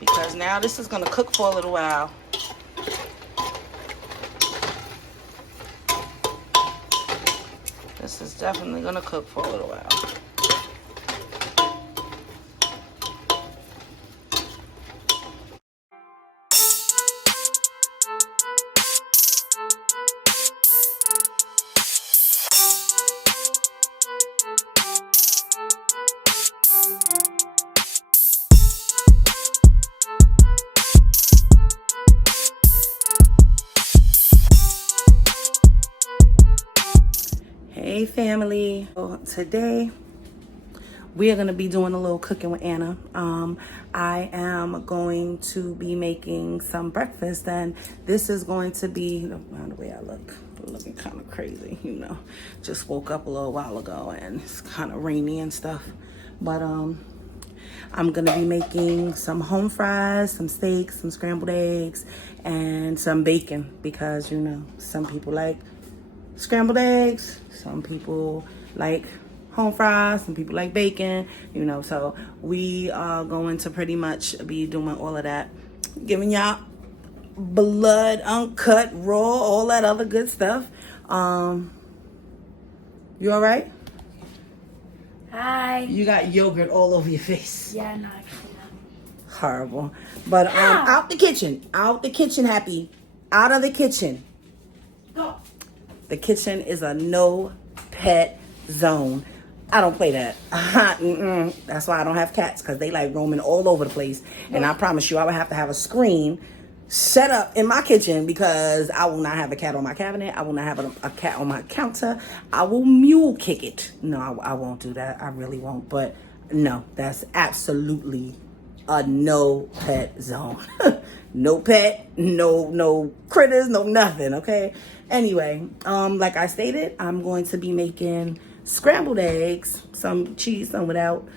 because now this is going to cook for a little while. This is definitely going to cook for a little while. Hey family, so today we are going to be doing a little cooking with Anna. I am going to be making some breakfast, and this is going to be, the way I look, I'm looking kind of crazy, you know, just woke up a little while ago and it's kind of rainy and stuff, but I'm going to be making some home fries, some steaks, some scrambled eggs, and some bacon, because, you know, some people like scrambled eggs, some people like home fries, some people like bacon, you know, so we are going to pretty much be doing all of that, giving y'all blood, uncut, raw, all that other good stuff. You all right? Hi. You got yogurt all over your face. Yeah, no, I can see that. Horrible. But out the kitchen, happy, out of the kitchen. Go. The kitchen is a no pet zone. I don't play that. That's why I don't have cats, because they like roaming all over the place. And I promise you, I would have to have a screen set up in my kitchen, because I will not have a cat on my cabinet. I will not have a cat on my counter. I will mule kick it. No, I won't do that. I really won't. But no, that's absolutely a no pet zone. No pet, no critters, no nothing, okay? Anyway, like I stated, I'm going to be making scrambled eggs, some cheese, some without.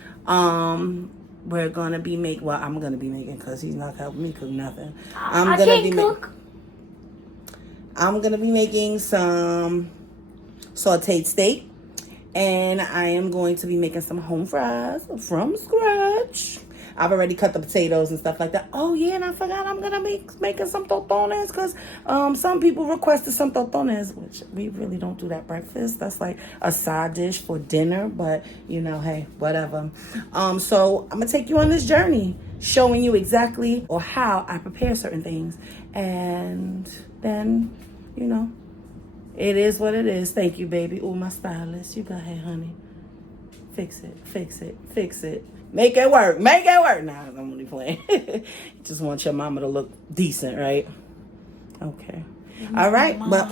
We're gonna be I'm gonna be making, because he's not helping me cook nothing. I'm gonna be making some sauteed steak, and I am going to be making some home fries from scratch. I've already cut the potatoes and stuff like that. Oh yeah, and I forgot I'm gonna be making some totones, because some people requested some totones, which we really don't do that breakfast. That's like a side dish for dinner, but you know, hey, whatever. So I'm gonna take you on this journey, showing you exactly or how I prepare certain things, and then, you know, it is what it is. Thank you, baby. Oh, my stylist. You go ahead, honey. Fix it. Make it work. Nah, I'm only playing. You just want your mama to look decent, right? Okay. All right. Well,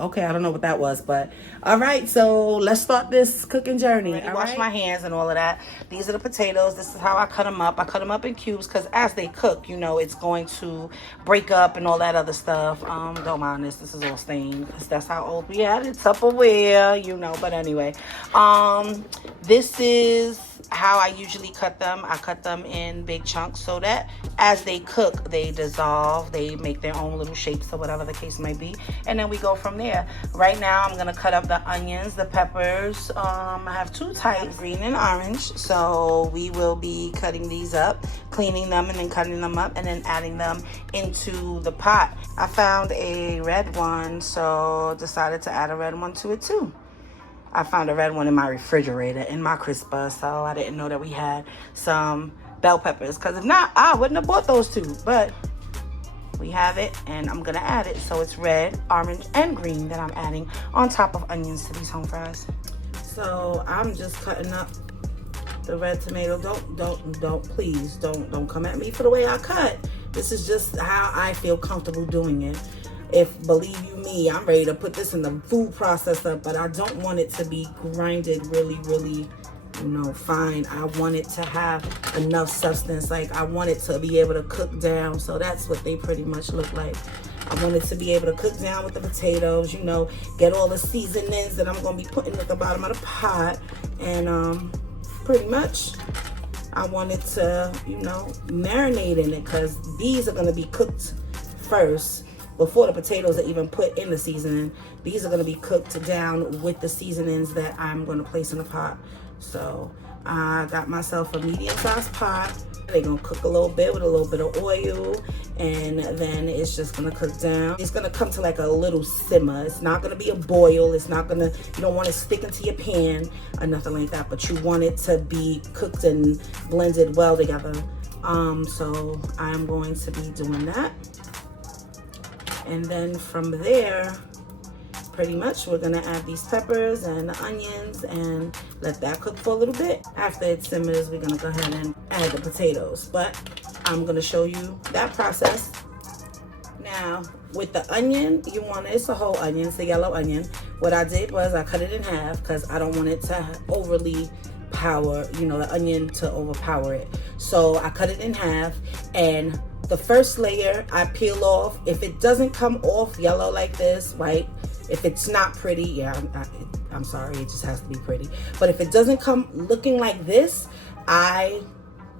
okay, I don't know what that was, but all right, so let's start this cooking journey. I wash my hands and all of that. These are the potatoes. This is how I cut them up. I cut them up in cubes, because as they cook, you know, it's going to break up and all that other stuff. Don't mind this. This is all stained, because that's how old we had it. Tupperware, you know. But anyway, this is how I usually cut them. I cut them in big chunks so that as they cook, they dissolve, they make their own little shapes or whatever the case might be, and then we go from there. Right now I'm gonna cut up the onions, the peppers. I have two types, green and orange, so we will be cutting these up, cleaning them, and then cutting them up, and then adding them into the pot. I found a red one, so decided to add a red one to it too. I found a red one in my refrigerator, in my crisper, so I didn't know that we had some bell peppers, because if not, I wouldn't have bought those two, but we have it, and I'm gonna add it. So it's red, orange, and green that I'm adding on top of onions to these home fries. So I'm just cutting up the red tomato. Please don't come at me for the way I cut. This is just how I feel comfortable doing it. If, believe you me, I'm ready to put this in the food processor, but I don't want it to be grinded really, you know, fine. I want it to have enough substance. Like, I want it to be able to cook down. So that's what they pretty much look like. I want it to be able to cook down with the potatoes, you know, get all the seasonings that I'm going to be putting at the bottom of the pot. And pretty much I want it to, you know, marinate in it, because these are going to be cooked first before the potatoes are even put in the seasoning. These are going to be cooked down with the seasonings that I'm going to place in the pot. So I got myself a medium-sized pot. They're gonna cook a little bit with a little bit of oil, and then it's just gonna cook down. It's gonna come to like a little simmer. It's not gonna be a boil. It's not gonna, you don't want it stick into your pan or nothing like that, but you want it to be cooked and blended well together. So I'm going to be doing that. And then from there, pretty much we're gonna add these peppers and the onions and let that cook for a little bit. After it simmers, we're gonna go ahead and add the potatoes. But I'm gonna show you that process. Now, with the onion, you want it's a whole onion, it's a yellow onion. What I did was I cut it in half because I don't want it to overly power, you know, the onion to overpower it. So I cut it in half, and the first layer I peel off. If it doesn't come off yellow like this, right? If it's not pretty, yeah, I'm sorry, it just has to be pretty. But if it doesn't come looking like this, I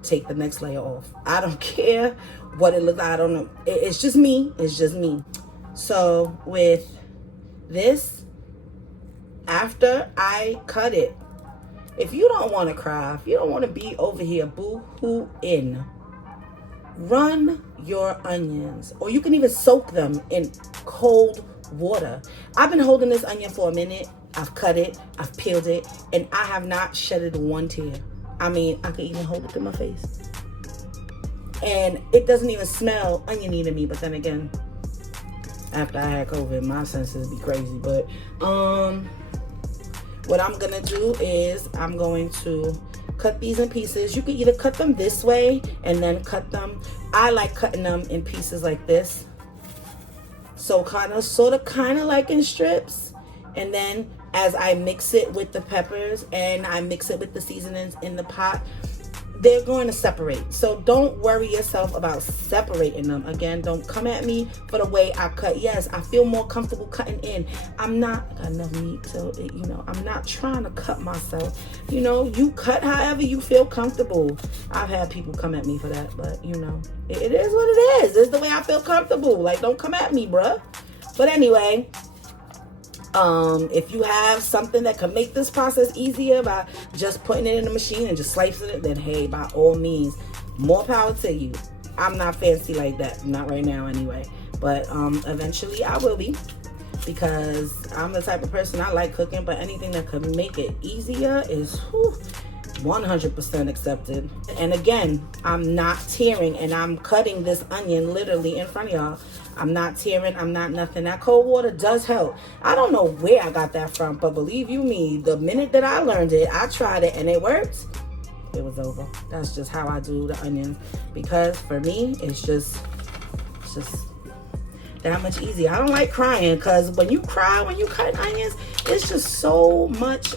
take the next layer off. I don't care what it looks like. I don't know. It's just me. It's just me. So with this, after I cut it, if you don't want to cry, if you don't want to be over here boo-hoo-ing, run your onions, or you can even soak them in cold water. I've been holding this onion for a minute. I've cut it, I've peeled it, and I have not shedded one tear. I mean, I could even hold it to my face. And it doesn't even smell oniony to me, but then again, after I had COVID, my senses be crazy. But what I'm gonna do is I'm going to cut these in pieces. You can either cut them this way and then cut them. I like cutting them in pieces like this. So kind of like in strips. And then as I mix it with the peppers and I mix it with the seasonings in the pot, they're going to separate. So don't worry yourself about separating them. Again, don't come at me for the way I cut. Yes, I feel more comfortable cutting in. I'm not got enough meat, so you know, I'm not trying to cut myself. You know, you cut however you feel comfortable. I've had people come at me for that, but you know, it is what it is. It's the way I feel comfortable. Like, don't come at me, bruh. But anyway, if you have something that can make this process easier by just putting it in the machine and just slicing it, then hey, by all means, more power to you. I'm not fancy like that, not right now anyway, but eventually I will be, because I'm the type of person, I like cooking, but anything that could make it easier is 100% accepted. And again, I'm not tearing, and I'm cutting this onion literally in front of y'all. I'm not tearing, I'm not nothing. That cold water does help. I don't know where I got that from, but believe you me, the minute that I learned it, I tried it and it worked, it was over. That's just how I do the onions, because for me, it's just that much easier. I don't like crying, because when you cry when you cut onions, it's just so much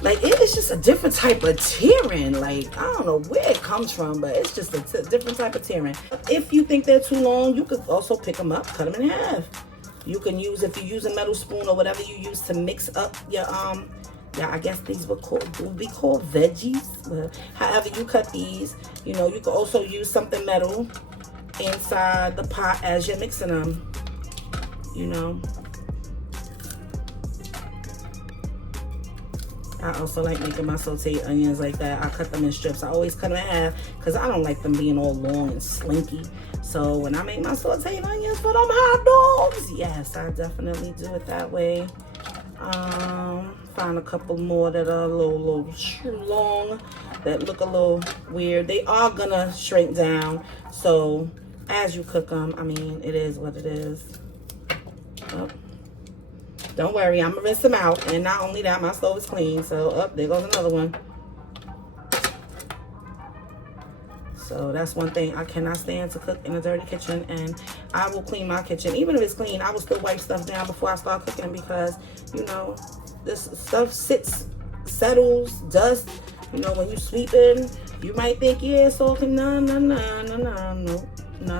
like it's just a different type of tearing. Like, I don't know where it comes from, but it's just a different type of tearing. If you think they're too long, you could also pick them up, cut them in half. You can use, if you use a metal spoon or whatever you use to mix up your yeah, I guess these would be called veggies. However you cut these, you know, you could also use something metal inside the pot as you're mixing them, you know. I also like making my sauteed onions like that. I cut them in strips. I always cut them in half because I don't like them being all long and slinky. So when I make my sauteed onions for them hot dogs, yes, I definitely do it that way. Find a couple more that are a little long, that look a little weird. They are gonna shrink down. So as you cook them, I mean, it is what it is. Oh. Don't worry, I'm gonna rinse them out. And not only that, my stove is clean. So, there goes another one. So that's one thing. I cannot stand to cook in a dirty kitchen. And I will clean my kitchen. Even if it's clean, I will still wipe stuff down before I start cooking, because, you know, this stuff settles, dust. You know, when you sweeping, you might think, yeah, it's okay. No. 9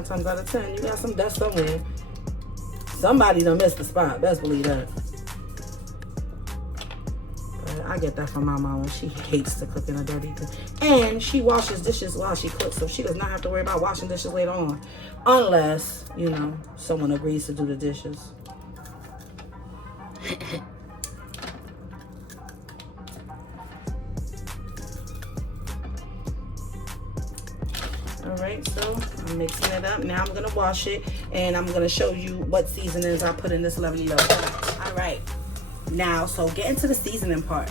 times out of 10, you got some dust somewhere. Somebody done missed the spot. Best believe that. But I get that from my mom. She hates to cook in a dirty kitchen. And she washes dishes while she cooks, so she does not have to worry about washing dishes later on. Unless, you know, someone agrees to do the dishes. All right, so I'm mixing it up. Now I'm gonna wash it, and I'm gonna show you what seasonings I put in this lovely little pot. All right, now, so get into the seasoning part.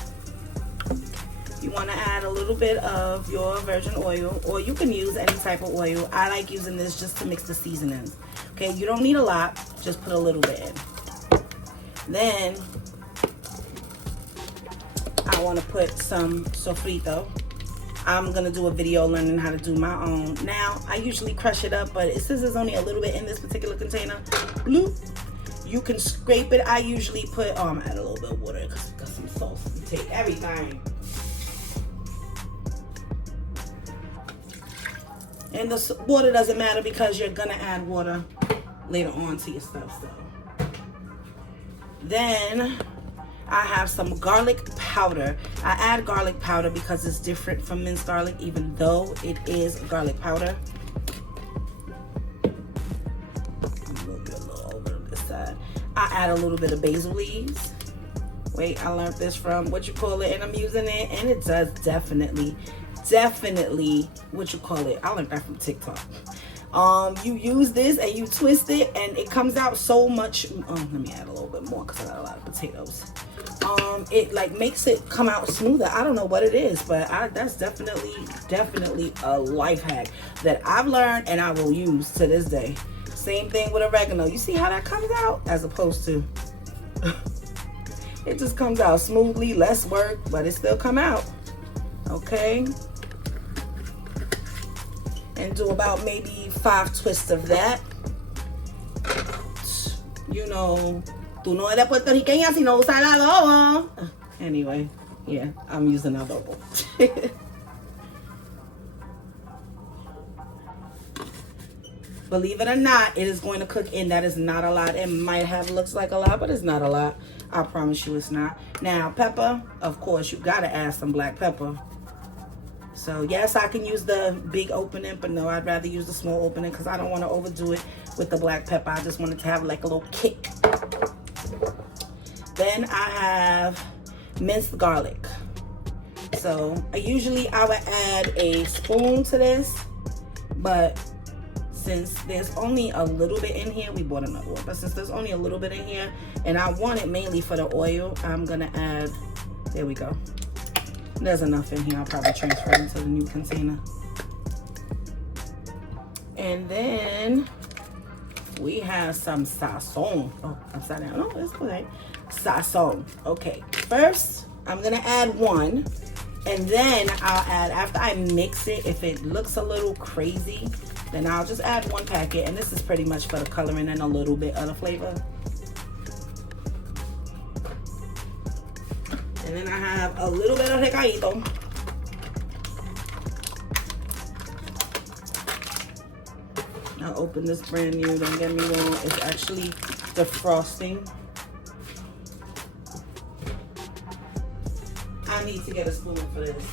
You wanna add a little bit of your virgin oil, or you can use any type of oil. I like using this just to mix the seasonings. Okay, you don't need a lot, just put a little bit in. Then, I wanna put some sofrito. I'm gonna do a video learning how to do my own. Now, I usually crush it up, but since there's only a little bit in this particular container, bloop, you can scrape it. I usually put, I'm gonna add a little bit of water because it's got some sauce. You take everything. And the water doesn't matter because you're gonna add water later on to your stuff, so. Then, I have some garlic powder. I add garlic powder because it's different from minced garlic, even though it is garlic powder. Move it a little over on this side. I add a little bit of basil leaves. Wait, I learned this from what you call it, and I'm using it, and it does definitely, what you call it. I learned that from TikTok. You use this and you twist it, and it comes out so much. Let me add a little bit more because I got a lot of potatoes. It like makes it come out smoother. I don't know what it is, but that's definitely a life hack that I've learned and I will use to this day. Same thing with oregano. You see how that comes out, as opposed to it just comes out smoothly, less work, but it still come out. Okay, and do about maybe 5 twists of that. You know, tú no eres puertorriqueña si no usas el adobo. Anyway, yeah, I'm using adobo. Believe it or not, it is going to cook in. That is not a lot. It might have looks like a lot, but it's not a lot. I promise you it's not. Now, pepper, of course, you gotta add some black pepper. So yes, I can use the big opening, but no, I'd rather use the small opening because I don't want to overdo it with the black pepper. I just want it to have like a little kick. Then I have minced garlic. So I would add a spoon to this, but since there's only a little bit in here, we bought another one, but since there's only a little bit in here and I want it mainly for the oil, I'm gonna add, there we go. There's enough in here. I'll probably transfer it into the new container. And then we have some sazon. Oh, upside down. Oh, that's okay. Sazon. Okay. First, I'm gonna add one, and then I'll add, after I mix it, if it looks a little crazy, then I'll just add 1 packet, and this is pretty much for the coloring and a little bit of the flavor. And then I have a little bit of recadito. I'll open this brand new, don't get me wrong. It's actually the frosting. I need to get a spoon for this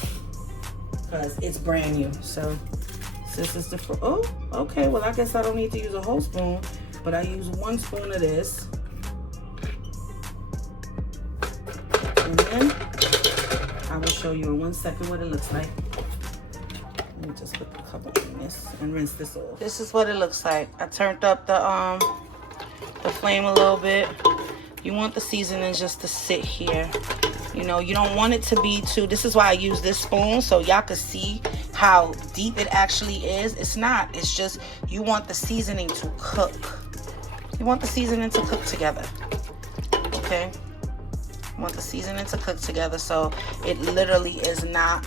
because it's brand new. So since it's the, oh, okay. Well, I guess I don't need to use a whole spoon, but I use 1 spoon of this. And then I will show you in 1 second what it looks like. Let me just put a couple in this and rinse this off. This is what it looks like. I turned up the flame a little bit. You want the seasoning just to sit here. You know, you don't want it to be too, this is why I use this spoon, so y'all can see how deep it actually is. It's not, it's just, you want the seasoning to cook. You want the seasoning to cook together, okay? You want the seasoning to cook together, so it literally is not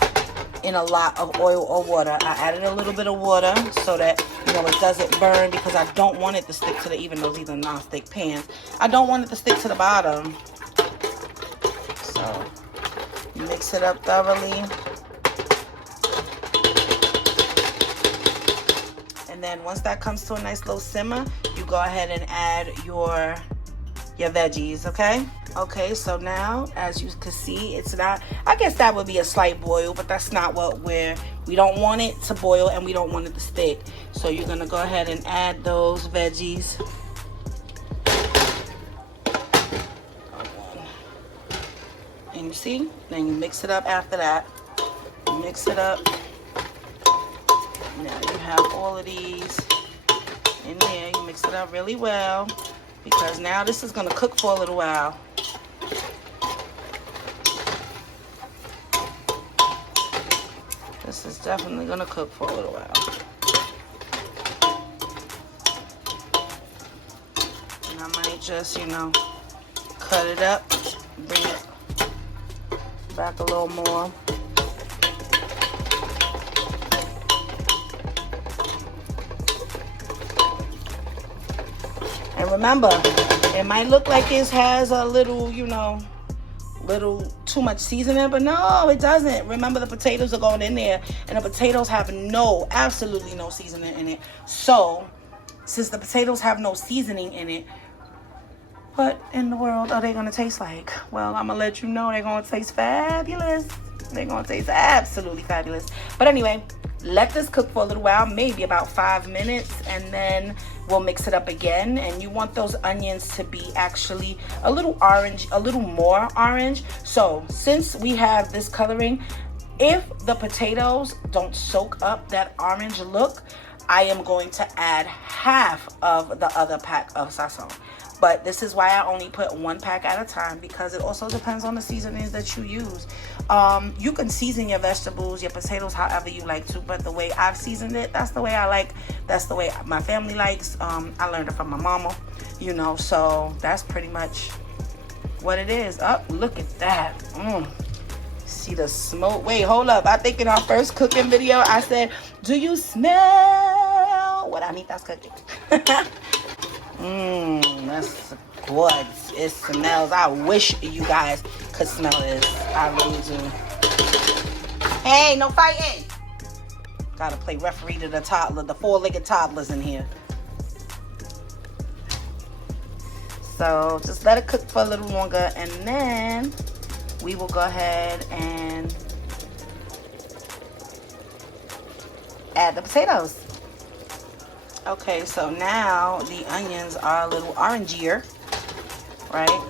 in a lot of oil or water. I added a little bit of water so that, you know, it doesn't burn, because I don't want it to stick to the, even though these are non-stick pans, I don't want it to stick to the bottom. So mix it up thoroughly. And then once that comes to a nice low simmer, you go ahead and add your veggies, okay? Okay, so now, as you can see, it's not, I guess that would be a slight boil, but that's not what we don't want it to boil and we don't want it to stick. So you're gonna go ahead and add those veggies. And you see, then you mix it up after that. Mix it up. Now you have all of these in there. You mix it up really well because now this is going to cook for a little while. This is definitely going to cook for a little while. And I might just, you know, cut it up, bring it back a little more. And remember, it might look like it has a little, you know, little too much seasoning, but no, it doesn't. Remember, the potatoes are going in there, and the potatoes have absolutely no seasoning in it. So, since the potatoes have no seasoning in it, what in the world are they going to taste like? Well, I'm going to let you know they're going to taste fabulous. They're going to taste absolutely fabulous. But anyway, let this cook for a little while, maybe about 5 minutes, and then we'll mix it up again. And you want those onions to be actually a little orange, a little more orange. So since we have this coloring, if the potatoes don't soak up that orange look, I am going to add half of the other pack of sazon. But this is why I only put 1 pack at a time, because it also depends on the seasonings that you use. You can season your vegetables, your potatoes, however you like to. But the way I've seasoned it, that's the way I like. That's the way my family likes. I learned it from my mama, you know. So that's pretty much what it is. Oh, look at that. See the smoke. Wait, hold up. I think in our first cooking video, I said, do you smell what Anita's cooking? That's good. It smells. I wish you guys could smell this. I really do. Hey, no fighting. Gotta play referee to the toddler, the 4-legged toddlers in here. So just let it cook for a little longer, and then we will go ahead and add the potatoes. Okay, so now the onions are a little orangier, right?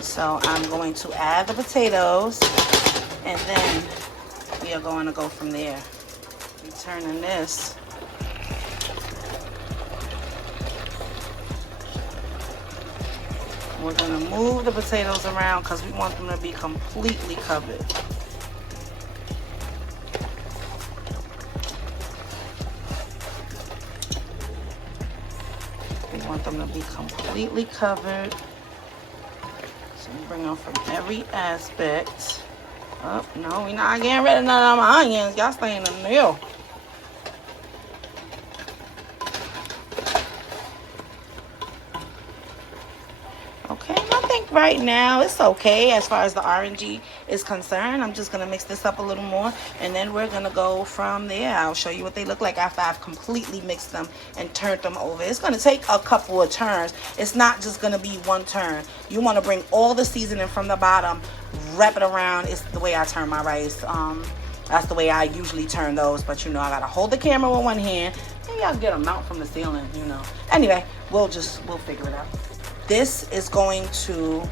So I'm going to add the potatoes, and then we are going to go from there. I'm turning this. We're going to move the potatoes around because we want them to be completely covered. Want them to be completely covered. So we bring them from every aspect. Oh, no, we're not getting rid of none of my onions. Y'all stay in the middle. Okay, I think right now it's okay as far as the orangey is concerned. I'm just going to mix this up a little more, and then we're going to go from there. I'll show you what they look like after I've completely mixed them and turned them over. It's going to take a couple of turns. It's not just going to be one turn. You want to bring all the seasoning from the bottom, wrap it around. It's the way I turn my rice. That's the way I usually turn those, but you know, I got to hold the camera with one hand. Maybe I'll get them out from the ceiling, you know. Anyway, we'll figure it out. This is going to,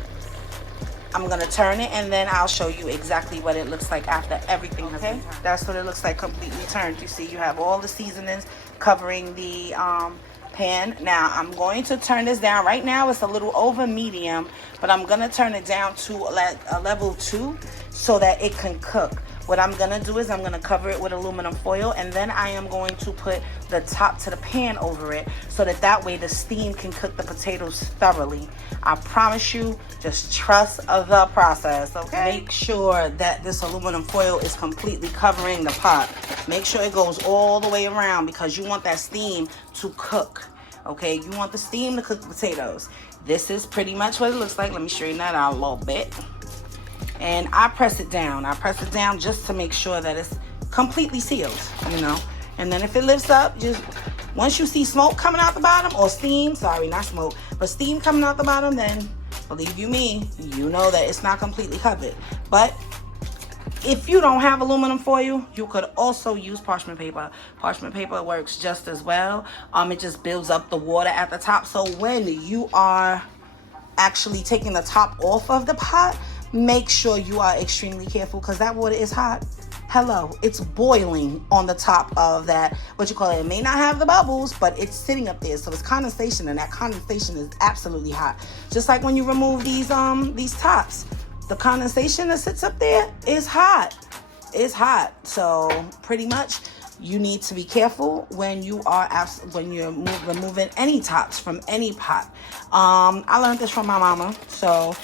I'm going to turn it, and then I'll show you exactly what it looks like after everything has been turned. That's what it looks like completely turned. You see, you have all the seasonings covering the pan. Now, I'm going to turn this down. Right now, it's a little over medium, but I'm going to turn it down to a level 2 so that it can cook. What I'm going to do is I'm going to cover it with aluminum foil, and then I am going to put the top to the pan over it so that way the steam can cook the potatoes thoroughly. I promise you, just trust the process, okay? Make sure that this aluminum foil is completely covering the pot. Make sure it goes all the way around because you want that steam to cook, okay? You want the steam to cook the potatoes. This is pretty much what it looks like. Let me straighten that out a little bit. And I press it down. I press it down just to make sure that it's completely sealed, you know. And then if it lifts up, just once you see smoke coming out the bottom, or steam, sorry, not smoke, but steam coming out the bottom, then believe you me, you know that it's not completely covered. But if you don't have aluminum foil, you could also use parchment paper. Parchment paper works just as well. It just builds up the water at the top. So when you are actually taking the top off of the pot, make sure you are extremely careful because that water is hot. Hello, it's boiling on the top of that, what you call it. It may not have the bubbles, but it's sitting up there. So it's condensation, and that condensation is absolutely hot. Just like when you remove these tops. The condensation that sits up there is hot. It's hot. So pretty much you need to be careful when you're removing any tops from any pot. I learned this from my mama. So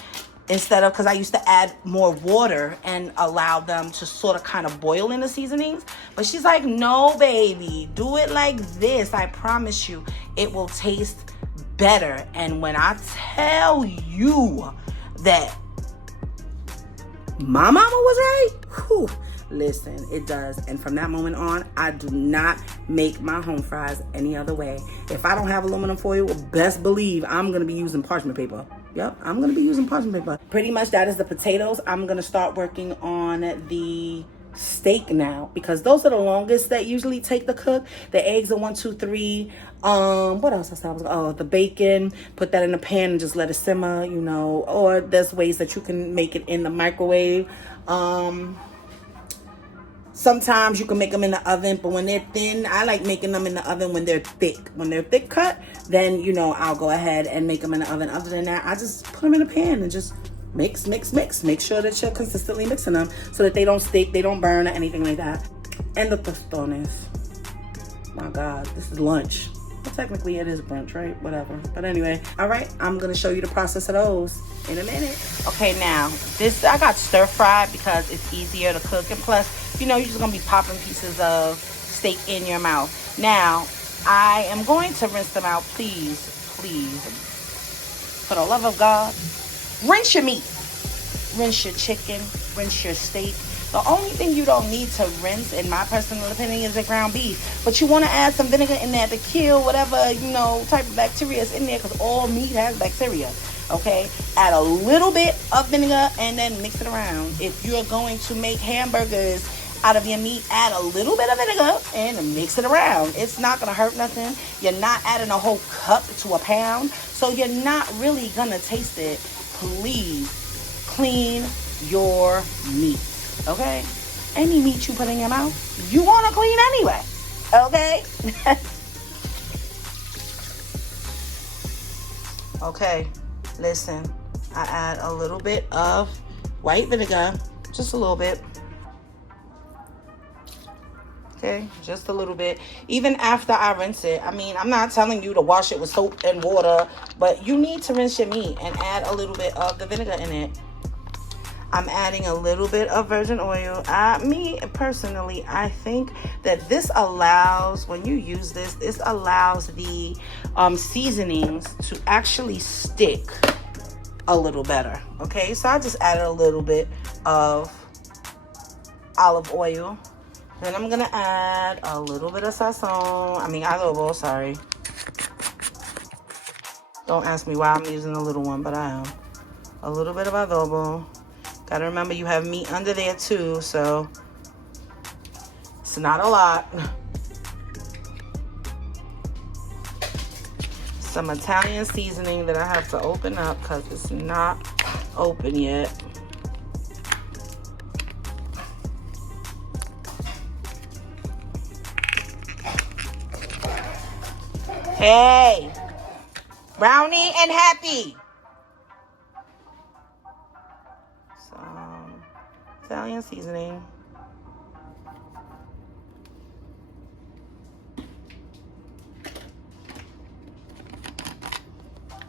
instead of, because I used to add more water and allow them to sort of kind of boil in the seasonings. But she's like, no, baby, do it like this. I promise you, it will taste better. And when I tell you that my mama was right, whew, listen, it does. And from that moment on, I do not make my home fries any other way. If I don't have aluminum foil, best believe I'm going to be using parchment paper. Yep, I'm going to be using parchment paper. Pretty much that is the potatoes. I'm going to start working on the steak now, because those are the longest that usually take to cook. The eggs are 1, 2, 3. What else I said? Oh, the bacon. Put that in a pan and just let it simmer, you know. Or there's ways that you can make it in the microwave. Sometimes you can make them in the oven, but when they're thin, I like making them in the oven when they're thick. When they're thick cut, then, you know, I'll go ahead and make them in the oven. Other than that, I just put them in a pan and just mix. Make sure that you're consistently mixing them so that they don't stick, they don't burn, or anything like that. And the tostones. My God, this is lunch. Well, technically it is brunch, right? Whatever. But anyway, all right, I'm going to show you the process of those in a minute. Okay, now, this I got stir fried because it's easier to cook. And plus, you know, you're just going to be popping pieces of steak in your mouth. Now, I am going to rinse them out. Please, for the love of God, rinse your meat. Rinse your chicken. Rinse your steak. The only thing you don't need to rinse, in my personal opinion, is the ground beef. But you want to add some vinegar in there to kill whatever, you know, type of bacteria is in there, because all meat has bacteria. Okay? Add a little bit of vinegar and then mix it around. If you're going to make hamburgers out of your meat, add a little bit of vinegar and mix it around. It's not going to hurt nothing. You're not adding a whole cup to a pound, so you're not really going to taste it. Please clean your meat. Okay? Any meat you put in your mouth, you want to clean anyway. Okay? Okay. Listen. I add a little bit of white vinegar. Just a little bit. Okay? Just a little bit. Even after I rinse it. I mean, I'm not telling you to wash it with soap and water, but you need to rinse your meat and add a little bit of the vinegar in it. I'm adding a little bit of virgin oil. Me personally, I think that this allows, when you use this allows the seasonings to actually stick a little better. Okay, so I just added a little bit of olive oil. Then I'm gonna add a little bit of adobo, sorry. Don't ask me why I'm using a little one, but I am. A little bit of adobo. Gotta remember, you have meat under there too, so it's not a lot. Some Italian seasoning that I have to open up because it's not open yet. Hey, Brownie and Happy. Some Italian seasoning.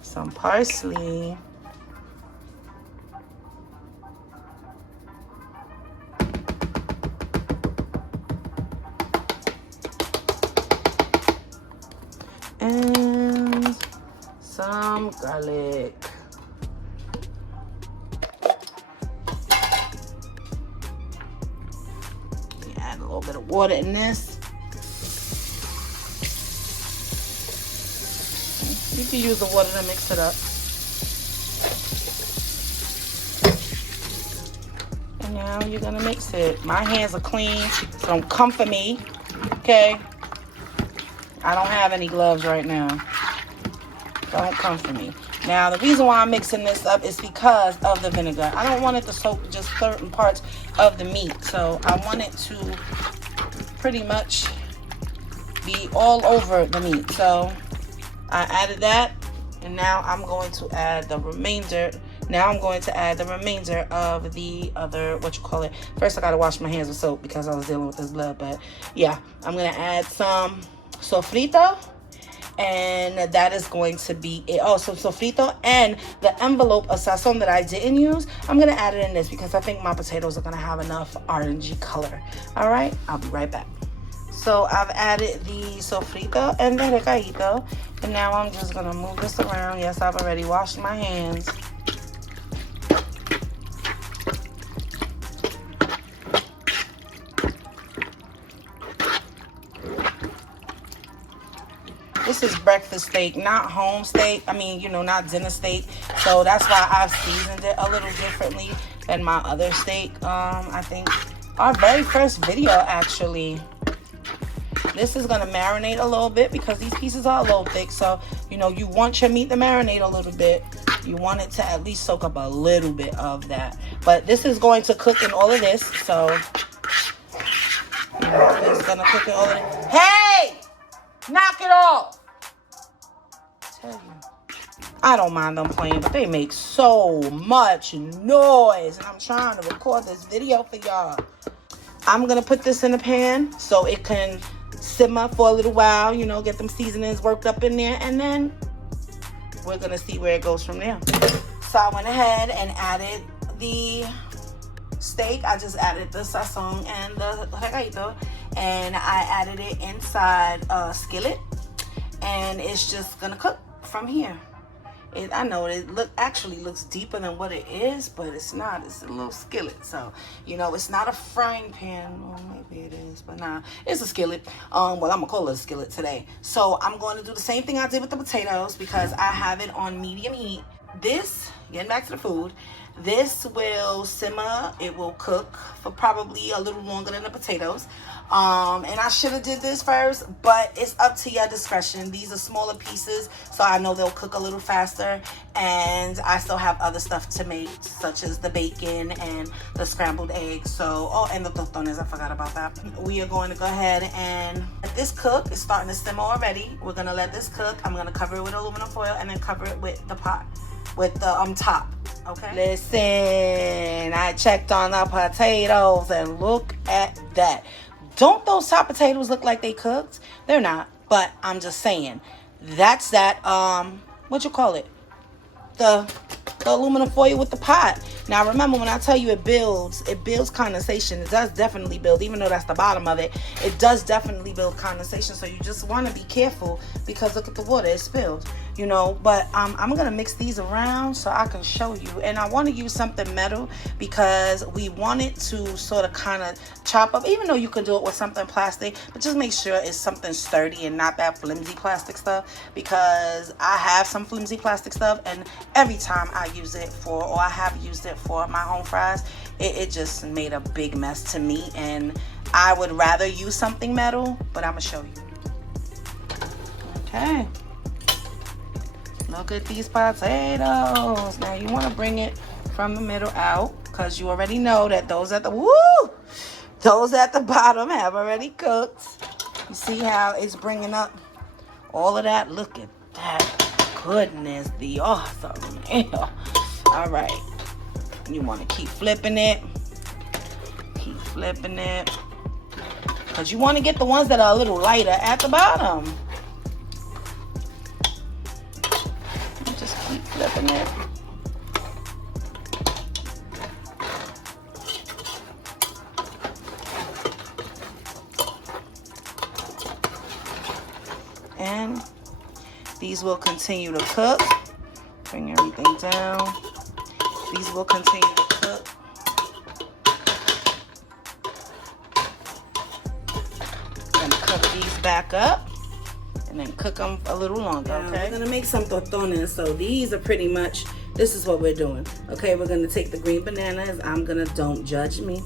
Some parsley. And some garlic. Add a little bit of water in this. You can use the water to mix it up. And now you're gonna mix it. My hands are clean. Don't come for me, okay? I don't have any gloves right now. Don't come for me. Now, the reason why I'm mixing this up is because of the vinegar. I don't want it to soak just certain parts of the meat. So I want it to pretty much be all over the meat. So I added that, and now I'm going to add the remainder. Now I'm going to add the remainder of the other, first I gotta wash my hands with soap because I was dealing with this blood. But yeah, I'm gonna add some sofrito, and that is going to be it. Oh, so sofrito and the envelope of sazon that I didn't use, I'm gonna add it in this because I think my potatoes are gonna have enough orangey color. All right, I'll be right back. So I've added the sofrito and the recadito, and now I'm just gonna move this around. Yes, I've already washed my hands. This is breakfast steak, not home steak. I mean, you know, not dinner steak. So that's why I've seasoned it a little differently than my other steak. I think our very first video, actually. This is gonna marinate a little bit because these pieces are a little thick. So, you know, you want your meat to marinate a little bit. You want it to at least soak up a little bit of that. But this is going to cook in all of this. So, you know, it's gonna cook in all of it. Hey! Knock it off! Tell you, I don't mind them playing, but they make so much noise, and I'm trying to record this video for y'all. I'm gonna put this in the pan so it can simmer for a little while, you know, get them seasonings worked up in there, and then we're gonna see where it goes from there. So I went ahead and added the steak. I just added the sazon and the recadito, and I added it inside a skillet, and it's just gonna cook from here. I know it actually looks deeper than what it is, but it's not. It's a little skillet, so you know it's not a frying pan. Well, maybe it is, but nah, it's a skillet. Well, I'm gonna call it a skillet today. So I'm going to do the same thing I did with the potatoes because I have it on medium heat. This, getting back to the food, this will simmer. It will cook for probably a little longer than the potatoes. And I should have did this first, but it's up to your discretion. These are smaller pieces, so I know they'll cook a little faster. And I still have other stuff to make, such as the bacon and the scrambled eggs. So, oh, and the tostones, I forgot about that. We are going to go ahead and let this cook. It's starting to simmer already. We're gonna let this cook. I'm gonna cover it with aluminum foil and then cover it with the pot, with the top. Okay. Listen, I checked on the potatoes and look at that. Don't those top potatoes look like they cooked? They're not, but I'm just saying. That's that, what you call it? The aluminum foil with the pot. Now remember, when I tell you it builds condensation. It does definitely build, even though that's the bottom of it. It does definitely build condensation. So you just want to be careful because look at the water, it spilled. You know, but I'm gonna mix these around so I can show you. And I want to use something metal because we want it to sort of kind of chop up, even though you can do it with something plastic, but just make sure it's something sturdy and not that flimsy plastic stuff, because I have some flimsy plastic stuff, and every time I use it for, or I have used it for my home fries, it just made a big mess to me, and I would rather use something metal, but I'm gonna show you. Okay. Look at these potatoes. Now you want to bring it from the middle out because you already know that those at the bottom have already cooked. You see how it's bringing up all of that? Look at that. Goodness, the awesome. Yeah. All right. You want to keep flipping it. Keep flipping it. Because you want to get the ones that are a little lighter at the bottom. Keep flipping it. And these will continue to cook. Bring everything down. These will continue to cook. Gonna cover these back up. And then cook them a little longer, okay? We're gonna make some tostones. So these are pretty much, this is what we're doing. Okay, we're gonna take the green bananas. Don't judge me.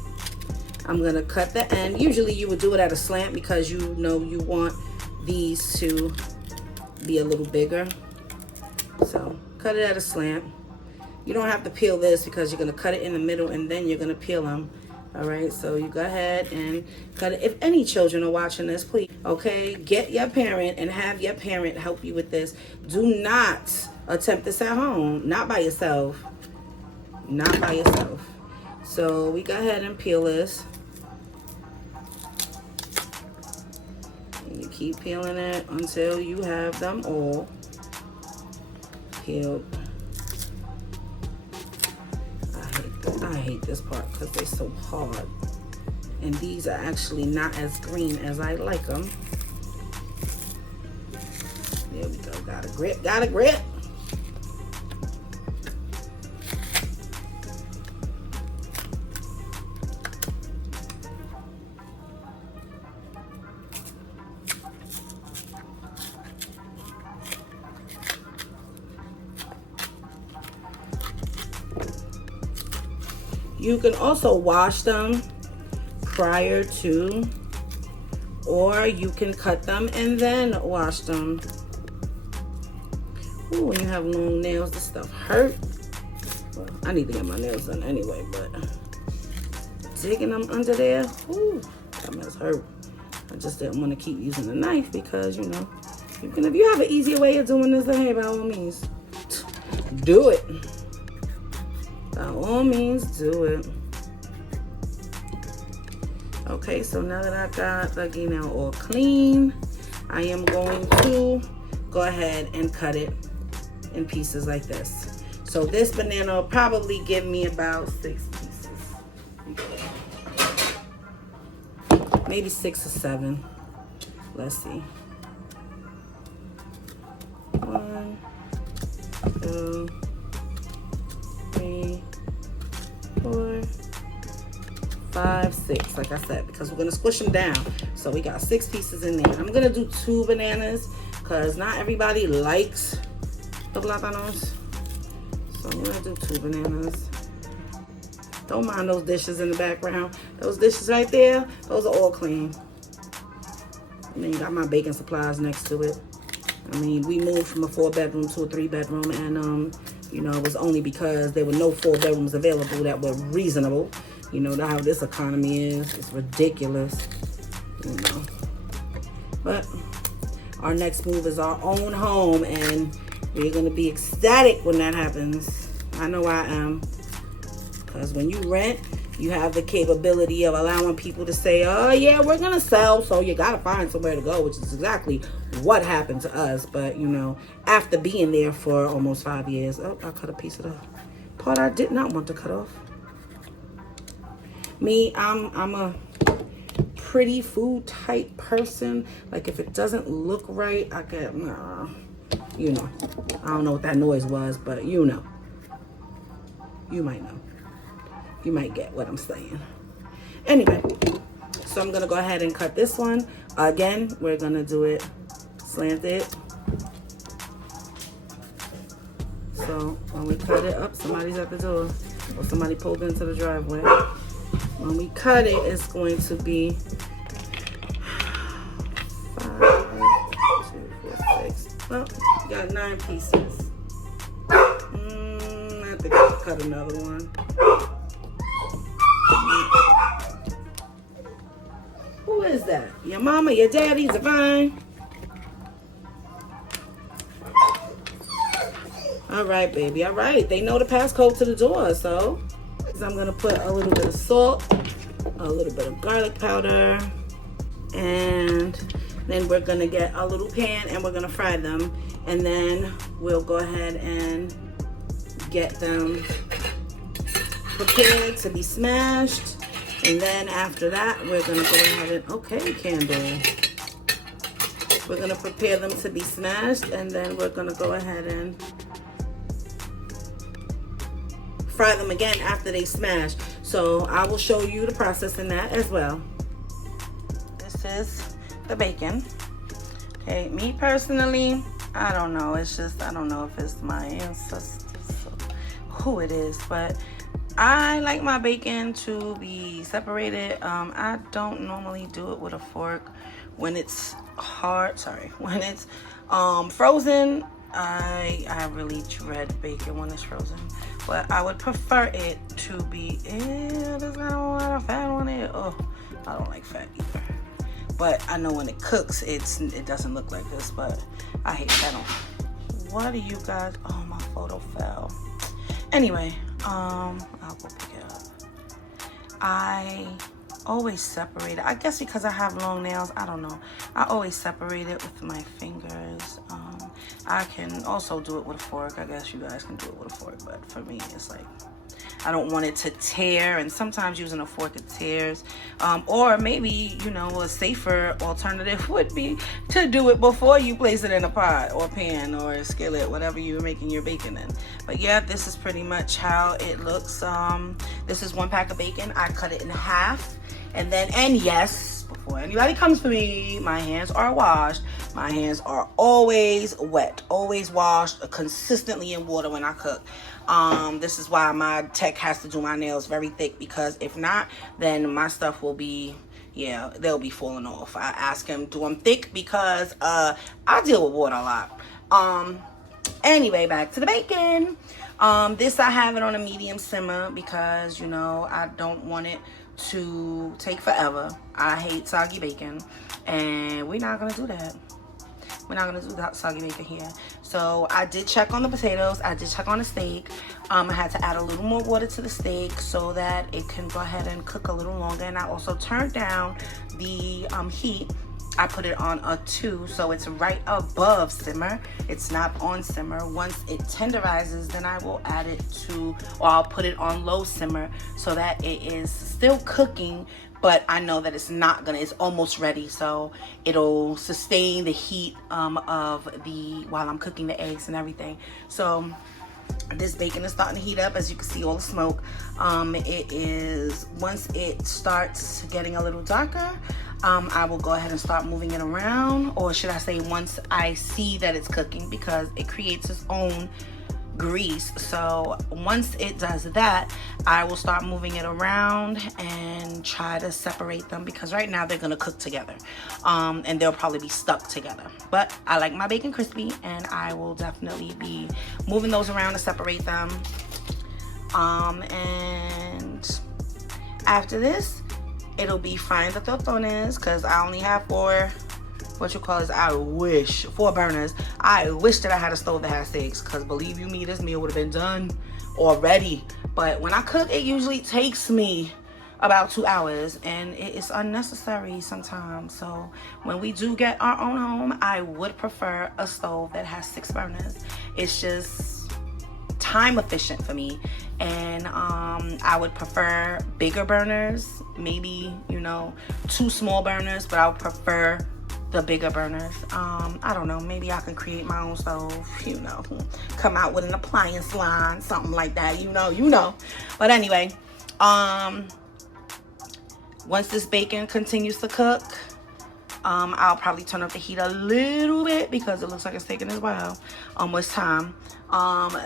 I'm gonna cut the end. Usually you would do it at a slant because you know you want these to be a little bigger. So Cut it at a slant. You don't have to peel this because you're going to cut it in the middle and then you're going to peel them. All right, so you go ahead and cut it. If any children are watching this, please, okay, get your parent and have your parent help you with this. Do not attempt this at home. Not by yourself. Not by yourself. So we go ahead and peel this. And you keep peeling it until you have them all peeled. I hate this part because they're so hard. And these are actually not as green as I like them. There we go. Got a grip. Got a grip. You can also wash them prior to, or you can cut them and then wash them. Ooh, when you have long nails, this stuff hurt. Well, I need to get my nails done anyway, but digging them under there, ooh, that must hurt. I just didn't want to keep using the knife because, you know, if you have an easier way of doing this, then hey, by all means, do it. By all means, do it. Okay, so now that I got the nail all clean, I am going to go ahead and cut it in pieces like this. So this banana will probably give me about 6 pieces. Maybe 6 or 7. Let's see. 1, 2, 3, 4, 5, 6, like I said, because we're gonna squish them down. So we got 6 pieces in there. I'm gonna do 2 bananas because not everybody likes the plátanos. So I'm gonna do 2 bananas. Don't mind those dishes in the background. Those dishes right there, those are all clean. And then you got my baking supplies next to it. I mean, we moved from a 4-bedroom to a 3-bedroom, and you know, it was only because there were no 4 bedrooms available that were reasonable. You know how this economy is. It's ridiculous, you know. But our next move is our own home, and we're going to be ecstatic when that happens. I know I am. Because when you rent, you have the capability of allowing people to say, oh, yeah, we're going to sell, so you got to find somewhere to go, which is exactly what happened to us. But, you know, after being there for almost 5 years, oh, I cut a piece of the part I did not want to cut off. Me, I'm a pretty food type person. Like, if it doesn't look right, I get, nah, you know. I don't know what that noise was, but you know. You might know. You might get what I'm saying. Anyway, so I'm going to go ahead and cut this one. Again, we're going to do it slanted. So when we cut it up, somebody's at the door. Or somebody pulled into the driveway. When we cut it, it's going to be 5, 2, 4, 6. Well, we got 9 pieces. I think I'll cut another one. Who is that? Your mama, your daddy, Divine? All right, baby. All right. They know the passcode to the door, so I'm going to put a little bit of salt, a little bit of garlic powder, and then we're going to get a little pan and we're going to fry them. And then we'll go ahead and get them prepared to be smashed. And then after that, we're going to go ahead and, okay, Candle. We're going to prepare them to be smashed, and then we're going to go ahead and fry them again after they smash. So I will show you the process in that as well. This is the bacon. Okay, me personally, I don't know. It's just, I don't know if it's my ancestors or who it is, but I like my bacon to be separated. I don't normally do it with a fork when it's hard. Sorry, when it's frozen. I really dread bacon when it's frozen, but I would prefer it to be. There's not a lot of fat on it. Oh, I don't like fat either. But I know when it cooks, it doesn't look like this. But I hate fat on. What do you guys? Oh, my photo fell. Anyway, I'll go pick it up. I always separate it. I guess because I have long nails, I don't know. I always separate it with my fingers. I can also do it with a fork. I guess you guys can do it with a fork, but for me, it's like I don't want it to tear, and sometimes using a fork it tears. Or maybe, you know, a safer alternative would be to do it before you place it in a pot or pan or a skillet, whatever you're making your bacon in. But yeah, this is pretty much how it looks. This is 1 pack of bacon. I cut it in half, and yes, before anybody comes for me, my hands are washed. My hands are always wet, always washed consistently in water when I cook. This is why my tech has to do my nails very thick, because if not, then my stuff will be, yeah, they'll be falling off. I ask him, do them thick, because I deal with water a lot. Anyway, back to the bacon. This I have it on a medium simmer because, you know, I don't want it to take forever. I hate soggy bacon, and we're not gonna do that. We're not gonna do that soggy bacon here. So I did check on the potatoes. I did check on the steak. I had to add a little more water to the steak so that it can go ahead and cook a little longer. And I also turned down the heat. I put it on a 2, so it's right above simmer. It's not on simmer. Once it tenderizes, then I will add it to, or I'll put it on low simmer so that it is still cooking, but I know that it's almost ready, so it'll sustain the heat while I'm cooking the eggs and everything. So this bacon is starting to heat up. As you can see, all the smoke. Once it starts getting a little darker, I will go ahead and start moving it around, or should I say once I see that it's cooking, because it creates its own grease. So once it does that, I will start moving it around and try to separate them, because right now they're gonna cook together, and they'll probably be stuck together. But I like my bacon crispy, and I will definitely be moving those around to separate them. And after this, it'll be frying the tostones, because I only have 4 burners. I wish that I had a stove that had 6, because believe you me, this meal would have been done already. But when I cook, it usually takes me about 2 hours, and it is unnecessary sometimes. So when we do get our own home, I would prefer a stove that has 6 burners. It's just time efficient for me, and I would prefer bigger burners, maybe, you know, 2 small burners, but I would prefer the bigger burners. I don't know, maybe I can create my own stove, you know, come out with an appliance line, something like that, you know. But anyway, once this bacon continues to cook, I'll probably turn up the heat a little bit, because it looks like it's taking its while. Almost time.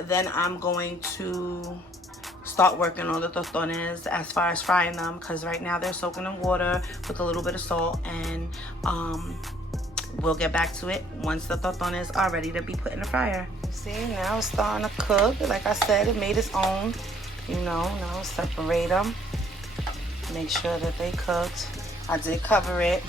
Then I'm going to start working on the tostones as far as frying them, because right now they're soaking in water with a little bit of salt, and we'll get back to it once the tostones are ready to be put in the fryer. See, now it's starting to cook. Like I said, it made its own, you know. Now separate them, make sure that they cooked. I did cover it.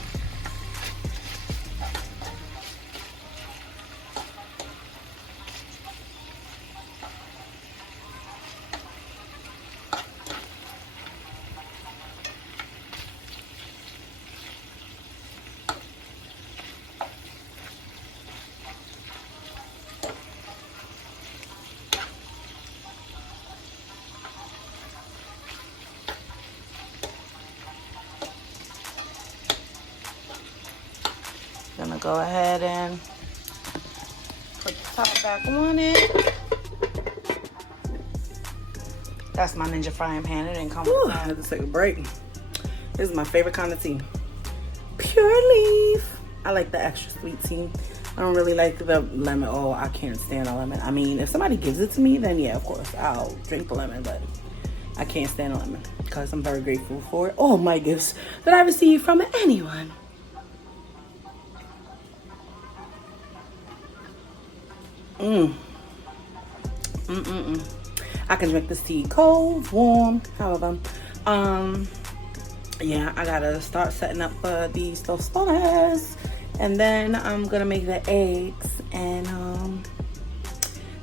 Gonna go ahead and put the top back on it. That's my Ninja frying pan. It didn't come with that. I had to take a break. This is my favorite kind of tea. Pure leaf. I like the extra sweet tea. I don't really like the lemon. Oh, I can't stand a lemon. I mean, if somebody gives it to me, then yeah, of course, I'll drink the lemon, but I can't stand a lemon, because I'm very grateful for all my gifts that I receive from anyone. I can drink this tea cold, warm, however. Yeah, I gotta start setting up these tostones, and then I'm gonna make the eggs. And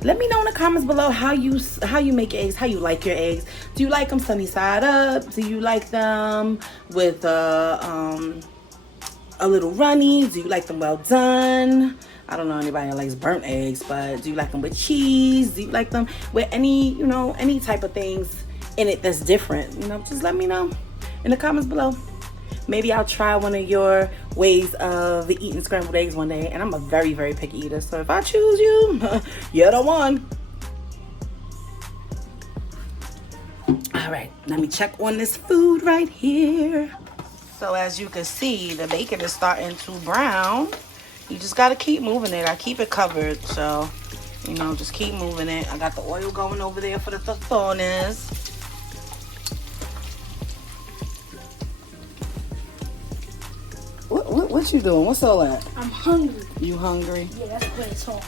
let me know in the comments below how you make your eggs, how you like your eggs. Do you like them sunny side up? Do you like them with a little runny? Do you like them well done? I don't know anybody that likes burnt eggs, but do you like them with cheese? Do you like them with any, any type of things in it that's different? Just let me know in the comments below. Maybe I'll try one of your ways of eating scrambled eggs one day. And I'm a very, very picky eater. So if I choose you, you're the one. All right, let me check on this food right here. So as you can see, the bacon is starting to brown. You just got to keep moving it. I keep it covered. So, just keep moving it. I got the oil going over there for the tostones. What you doing? What's all that? I'm hungry. You hungry? Yeah, that's what it's all.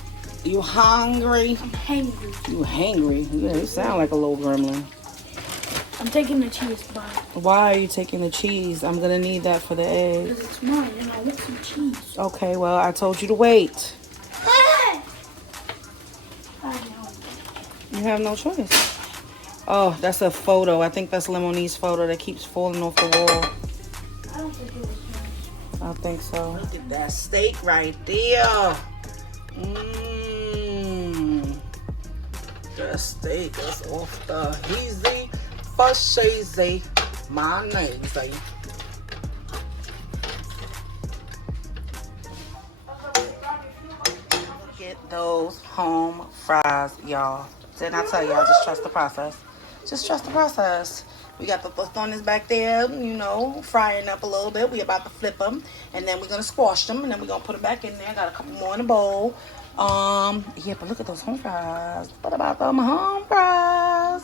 You hungry? I'm hungry. You hangry? Yeah, you sound like a little gremlin. I'm taking the cheese bite. Why are you taking the cheese? I'm gonna need that for the eggs. Because it's mine and I want some cheese. Okay, well, I told you to wait. Hey! You have no choice. Oh, that's a photo. I think that's Lemoni's photo that keeps falling off the wall. I don't think it was mine. I think so. Look at that steak right there. That steak is off the easy, fashazy, mayonnaise. Get those home fries, y'all. Didn't I tell y'all, just trust the process. Just trust the process. We got the tostones back there, frying up a little bit. We about to flip them, and then we're gonna squash them, and then we're gonna put them back in there. Got a couple more in the bowl. Yeah, but look at those home fries. What about them home fries?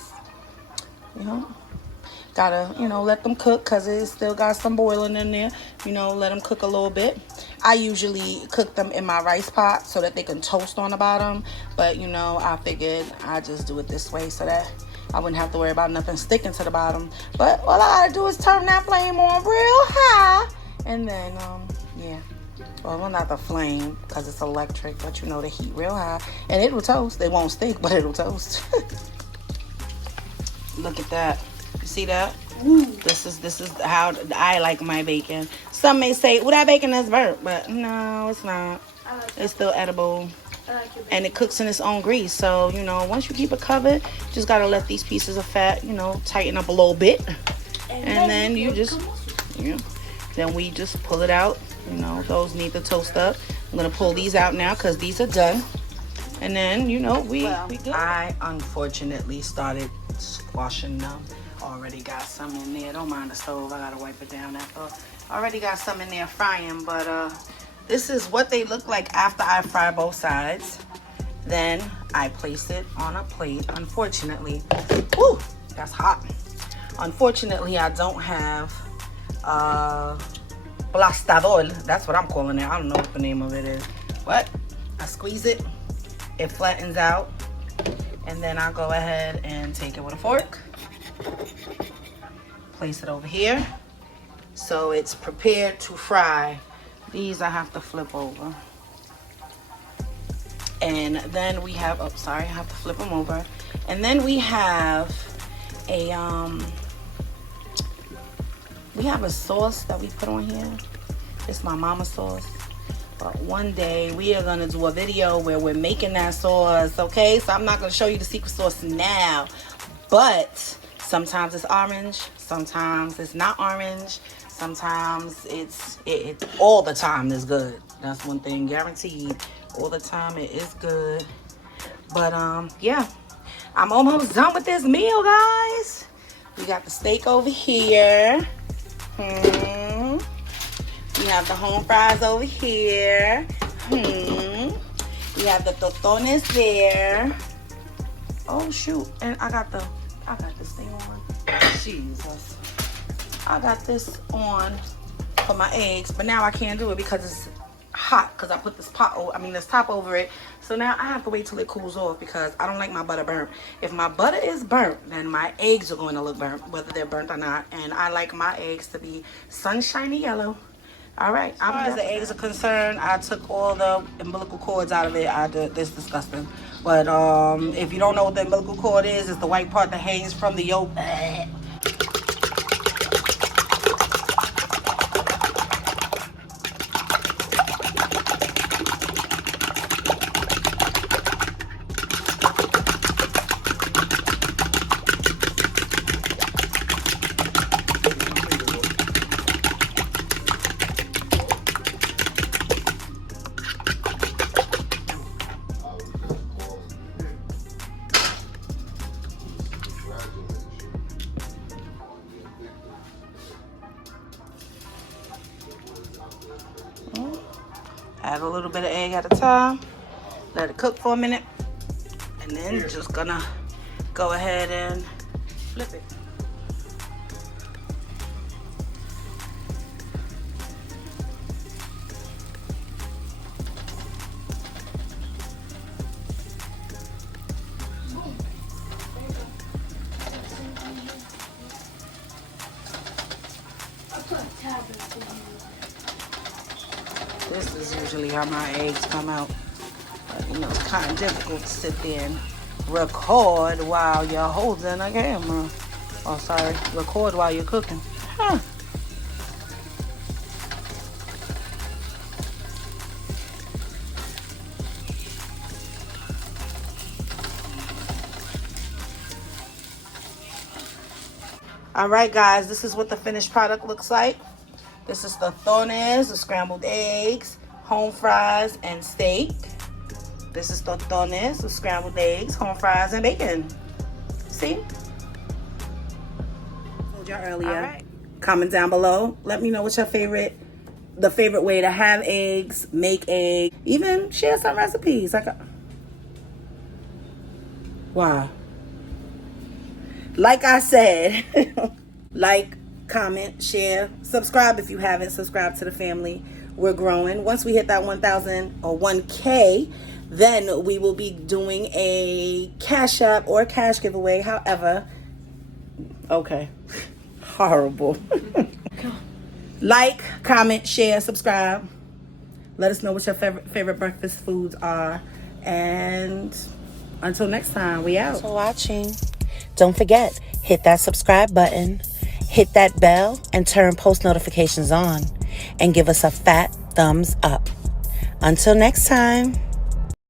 Gotta, let them cook because it still got some boiling in there. Let them cook a little bit. I usually cook them in my rice pot so that they can toast on the bottom. But, I figured I just do it this way so that I wouldn't have to worry about nothing sticking to the bottom. But all I gotta do is turn that flame on real high. And then, yeah. Well, not the flame because it's electric, but the heat real high. And it will toast. They won't stick, but it'll toast. Look at that. You see that? Ooh. This is how I like my bacon. Some may say, well, that bacon is burnt. But no, it's not. It's still edible. And it cooks in its own grease. So, once you keep it covered, just got to let these pieces of fat, tighten up a little bit. And then you just, then we just pull it out. Those need to toast up. I'm going to pull these out now because these are done. And then, we good. I unfortunately started squashing them. Already got some in there. Don't mind the stove. I got to wipe it down after. Already got some in there frying. But this is what they look like after I fry both sides. Then I place it on a plate. Unfortunately, whoo, that's hot. Unfortunately, I don't have plastador. That's what I'm calling it. I don't know what the name of it is. But I squeeze it. It flattens out. And then I'll go ahead and take it with a fork. Place it over here. So it's prepared to fry. These I have to flip over. And then we have, oh, sorry, I have to flip them over. And then we have a sauce that we put on here. It's my mama's sauce. But one day we are gonna do a video where we're making that sauce, okay? So I'm not gonna show you the secret sauce now. But sometimes it's orange, sometimes it's not orange, sometimes it's all the time is good. That's one thing guaranteed. All the time it is good. But yeah, I'm almost done with this meal, guys. We got the steak over here. We have the home fries over here. We have the tostones there. Oh shoot! And I got this thing on. Jesus, I got this on for my eggs, but now I can't do it because it's hot because I put this this top over it. So now I have to wait till it cools off because I don't like my butter burnt. If my butter is burnt, then my eggs are going to look burnt, whether they're burnt or not. And I like my eggs to be sunshiny yellow. All right, as far as the eggs are concerned, I took all the umbilical cords out of it. This is disgusting. But if you don't know what the umbilical cord is, it's the white part that hangs from the yolk. Add a little bit of egg at a time. Let it cook for a minute. And then just gonna go ahead and flip it. This is usually how my eggs come out. But, you know, it's kind of difficult to sit there and record while you're holding a camera. Oh, sorry. Record while you're cooking. Huh. All right, guys. This is what the finished product looks like. This is the totones, the scrambled eggs, home fries, and steak. This is the totones, the scrambled eggs, home fries, and bacon. See? I told y'all earlier. All right. Comment down below. Let me know what's the favorite way to have eggs, make eggs, even share some recipes. Wow. Like I said, like, comment, share, subscribe if you haven't subscribed to the family. We're growing. Once we hit that 1,000 or 1K, then we will be doing a Cash App or cash giveaway. However, okay, horrible. Like, comment, share, subscribe. Let us know what your favorite breakfast foods are. And until next time, we out. Thanks for watching. Don't forget, hit that subscribe button. Hit that bell and turn post notifications on. And give us a fat thumbs up. Until next time.